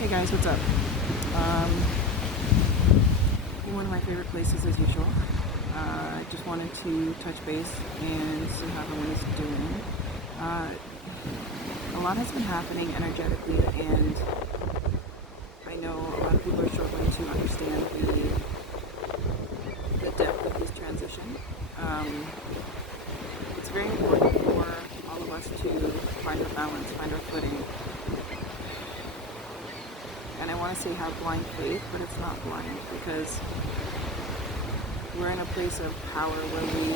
Hey guys, what's up? In one of my favorite places as usual. I just wanted to touch base and see how everyone is doing. A lot has been happening energetically, and I know a lot of people are struggling to understand the depth of this transition. It's very important for all of us to find our balance, find our footing. And I want to say have blind faith, but it's not blind, because we're in a place of power where we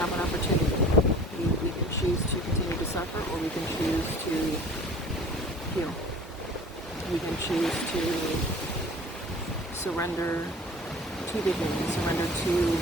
have an opportunity. We can choose to continue to suffer, or we can choose to heal. We can choose to surrender to the healing, surrender to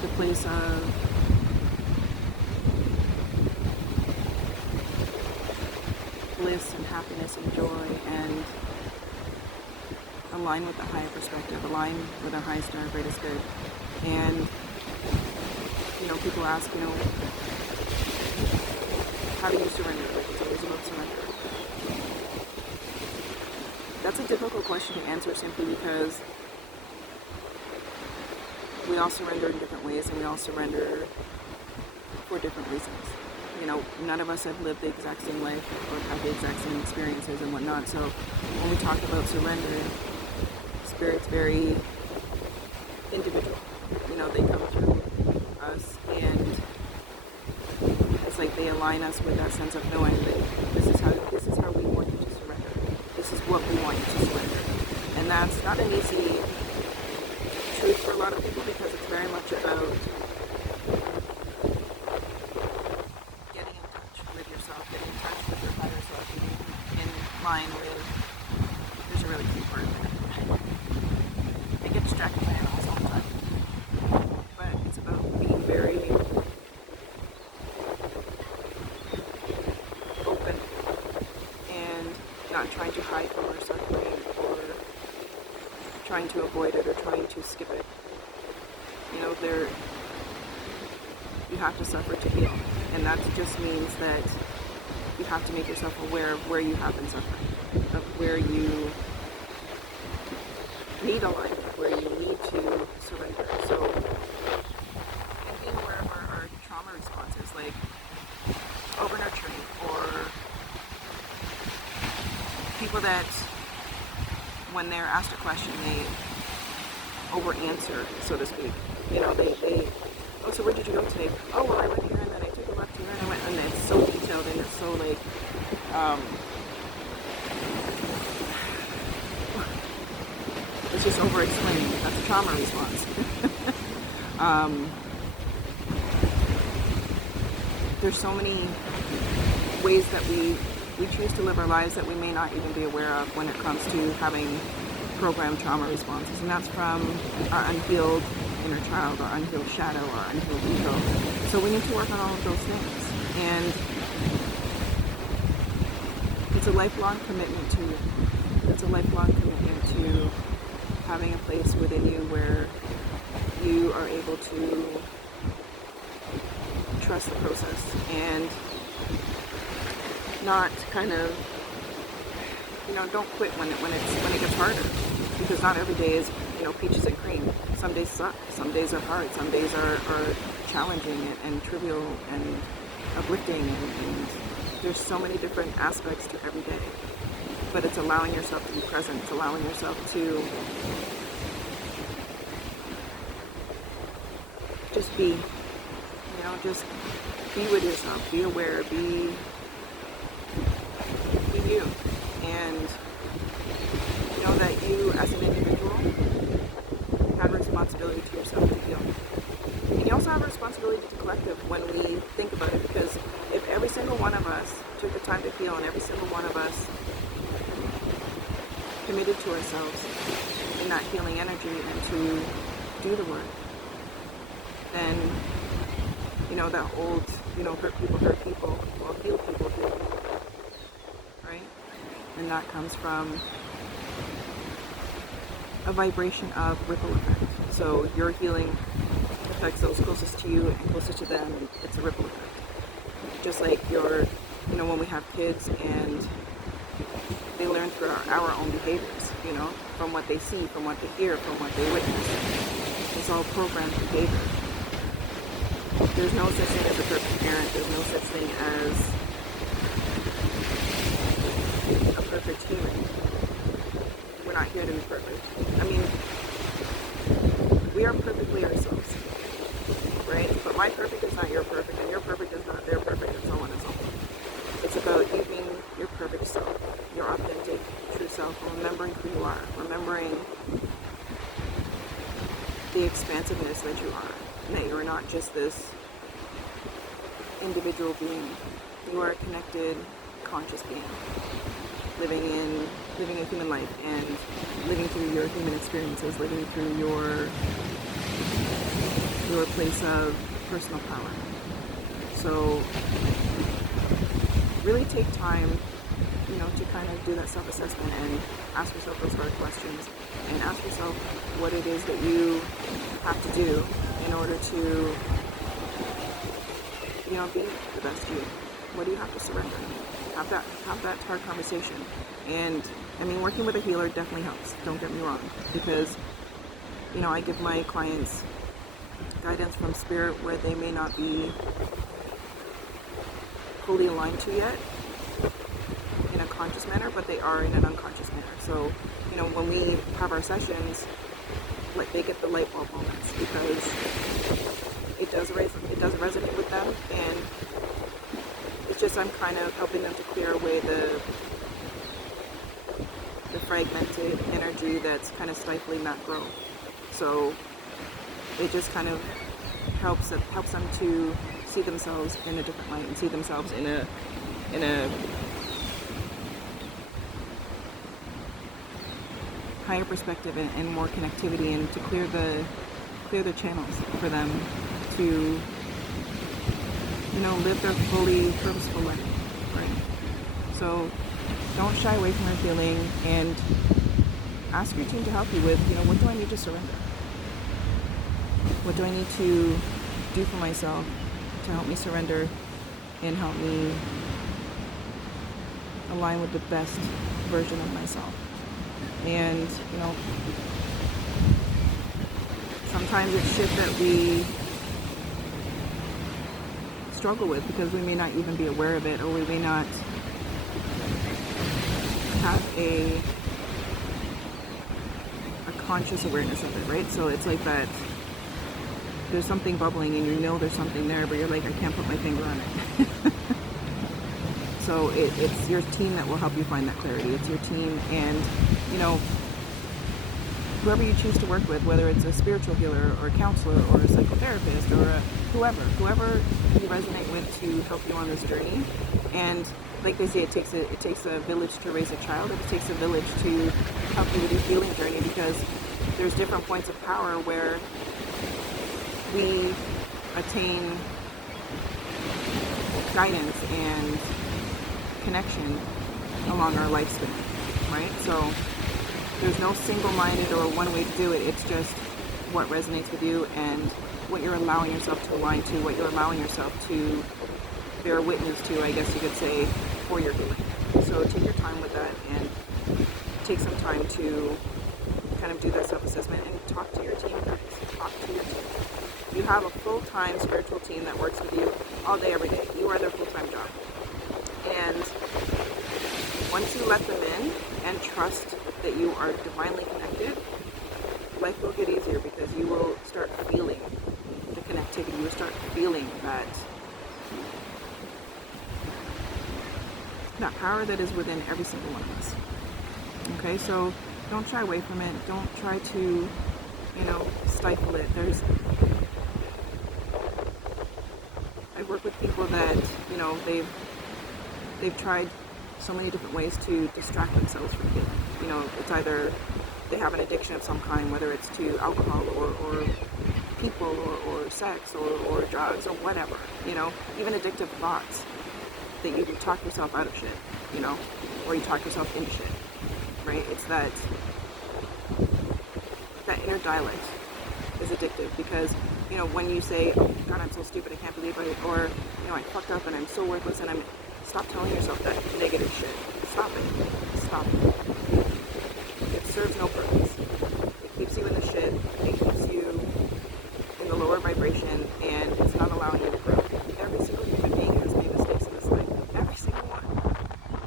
the place of bliss and happiness and joy, and align with the higher perspective, align with our highest and our greatest good. And people ask, how do you surrender? Like, it's always about surrender. That's a difficult question to answer, simply because we all surrender in different ways, and we all surrender for different reasons. None of us have lived the exact same life or had the exact same experiences and whatnot. So when we talk about surrender, spirit's very individual. They come through us, and it's like they align us with that sense of knowing that this is how we want you to surrender. This is what we want you to surrender. And that's not an easy truth for a lot of people, because it's very much about getting in touch with yourself, getting in touch with your higher self, in line with, there's a really key word there. I get distracted by animals all the time. But it's about being very open and not trying to hide from our suffering, or trying to avoid it, or trying to skip it. You have to suffer to heal. And that just means that you have to make yourself aware of where you have been suffering, of where you need alignment, where you need to surrender. So, and being aware of our trauma responses, like over-nurturing, or people that, when they're asked a question, they over-answer, so to speak. They oh, so where did you go today? Oh, well, I went here, and then I took a left here, and I went, and it's so detailed, and it's so like, it's just over-explaining. That's a trauma response. There's so many ways that we choose to live our lives that we may not even be aware of when it comes to having programmed trauma responses. And that's from our unhealed inner child, our unhealed shadow, our unhealed ego. So we need to work on all of those things. And it's a lifelong commitment to having a place within you where you are able to trust the process, and not kind of, don't quit when it gets harder, because not every day is, peaches and cream. Some days suck, some days are hard, some days are challenging and trivial and uplifting, and there's so many different aspects to every day. But it's allowing yourself to be present, it's allowing yourself to just be, just be with yourself, be aware, be you, and know that you as an individual have a responsibility to yourself to heal. And you also have a responsibility to collective when we think about it, because if every single one of us took the time to heal, and every single one of us committed to ourselves in that healing energy and to do the work, then, that old, hurt people, well, heal people, right? And that comes from a vibration of ripple effect. So your healing affects those closest to you and closest to them, and it's a ripple effect. Just like when we have kids and they learn through our own behaviors, from what they see, from what they hear, from what they witness. It's all programmed behavior. There's no such thing as a perfect parent. There's no such thing as a perfect human. We're not here to be perfect. I mean, we are perfectly ourselves, right? But my perfect is not your perfect, and your perfect is not their perfect, and so on and so on. It's about you being your perfect self, your authentic, true self, remembering who you are, remembering the expansiveness that you are, and that you are not just this individual being. You are a connected, conscious being, living a human life and living through your human experiences, living through your place of personal power. So really take time, to kind of do that self-assessment and ask yourself those hard questions, and ask yourself what it is that you have to do in order to, be the best you. What do you have to surrender? Have that hard conversation. And I mean, working with a healer definitely helps. Don't get me wrong, because I give my clients guidance from spirit where they may not be fully aligned to yet in a conscious manner, but they are in an unconscious manner. So, when we have our sessions, like, they get the light bulb moments, because it does resonate with them, and it's just I'm kind of helping them to clear away the fragmented energy that's kind of stifling that growth. So it just kind of helps them to see themselves in a different light and see themselves in a higher perspective and more connectivity, and to clear the channels for them to live their fully purposeful life, right? So don't shy away from your feeling, and ask your team to help you with, what do I need to surrender? What do I need to do for myself to help me surrender and help me align with the best version of myself? And, sometimes it's shit that we struggle with because we may not even be aware of it, or we may not have a conscious awareness of it, right? So it's like that there's something bubbling and there's something there, but you're like, I can't put my finger on it. So it's your team that will help you find that clarity. It's your team, and whoever you choose to work with, whether it's a spiritual healer or a counselor or a psychotherapist or whoever you resonate with to help you on this journey. And like they say, it takes a village to raise a child. It takes a village to help you with your healing journey, because there's different points of power where we attain guidance and connection along our lifespan, right? So there's no single-minded or one way to do it. It's just what resonates with you and what you're allowing yourself to align to, what you're allowing yourself to bear witness to, I guess you could say, for your healing. So take your time with that, and take some time to kind of do that self-assessment and talk to your team, guys. Talk to your team. You have a full-time spiritual team that works with you all day, every day. You are their full-time job. And once you let them in and trust that you are divinely connected, life will get easier, because you will start feeling the connectivity. You will start feeling that power that is within every single one of us. Okay, so don't shy away from it. Don't try to, stifle it. I work with people that, they've tried so many different ways to distract themselves from feeling. It's either they have an addiction of some kind, whether it's to alcohol or people or sex or drugs or whatever, even addictive thoughts that you can talk yourself out of shit, or you talk yourself into shit, right? It's that inner dialect is addictive, because you know, when you say, oh God, I'm so stupid, I can't believe it, or, you know, I fucked up and I'm so worthless, and stop telling yourself that negative shit. Stop it. Stop it. It serves no purpose. It keeps you in the shit. It keeps you in the lower vibration, and it's not allowing you to grow. Every single human being has made mistakes in this life. Every single one.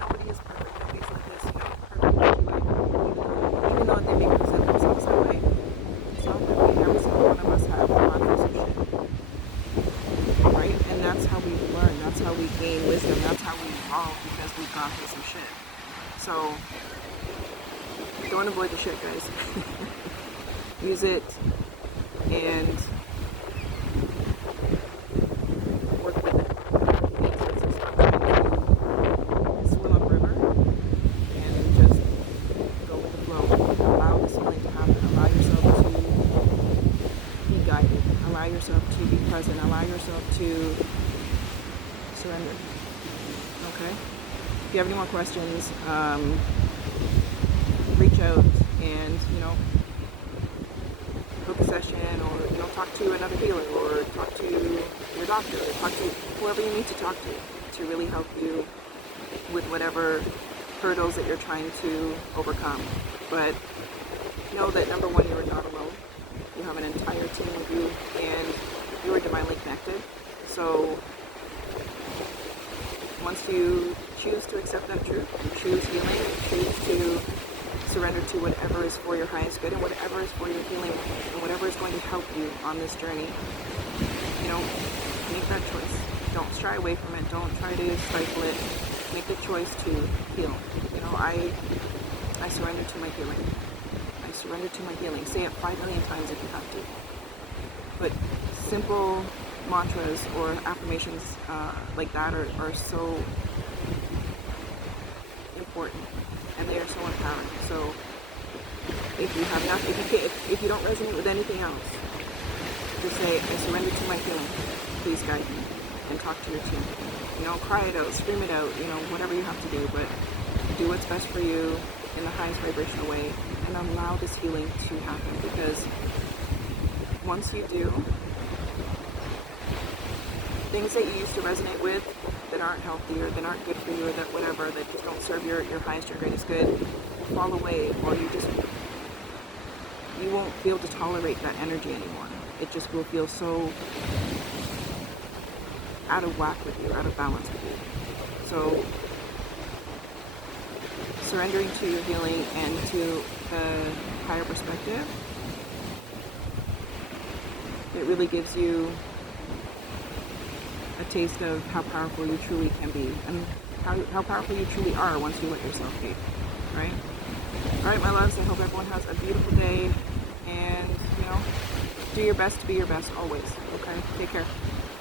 Nobody is perfect. Nobody's like this, you know, perfect. Even though they may present themselves that way, it's not that way. Every single one of us have gone through some shit. Right? And that's how we learn. That's how we gain wisdom. That's how we evolve, because we've gone through some shit. So, don't avoid the shit, guys. Use it and work with it. It's not trying to swim upriver and just go with the flow. Allow this feeling to happen. Allow yourself to be guided. Allow yourself to be present. Allow yourself to surrender. Okay? If you have any more questions, reach out and, you know, book a session, or, you know, talk to another healer, or talk to your doctor, or talk to whoever you need to talk to really help you with whatever hurdles that you're trying to overcome. But know that, number one, you are not alone. You have an entire team with you, and you are divinely connected. So once you choose to accept that truth, you choose healing, you choose to surrender to whatever is for your highest good, and whatever is for your healing, and whatever is going to help you on this journey, you know, make that choice. Don't shy away from it. Don't try to stifle it. Make the choice to heal. You know, I surrender to my healing. I surrender to my healing. Say it 5 million times if you have to. But simple mantras or affirmations like that are so important, and they are so empowering. So if you have not, if you don't resonate with anything else, just say, I surrender to my healing. Please guide me, and talk to your team. You know, cry it out, scream it out, you know, whatever you have to do, but do what's best for you in the highest vibrational way, and allow this healing to happen, because once you do, things that you used to resonate with that aren't healthy, or that aren't good for you, or that whatever, that just don't serve your highest or greatest good, will fall away, or you won't be able to tolerate that energy anymore. It just will feel so out of whack with you, out of balance with you. So surrendering to your healing and to a higher perspective, it really gives you a taste of how powerful you truly can be, and how powerful you truly are once you let yourself be, right? All right, my loves, I hope everyone has a beautiful day, and, you know, do your best to be your best always, okay? Take care.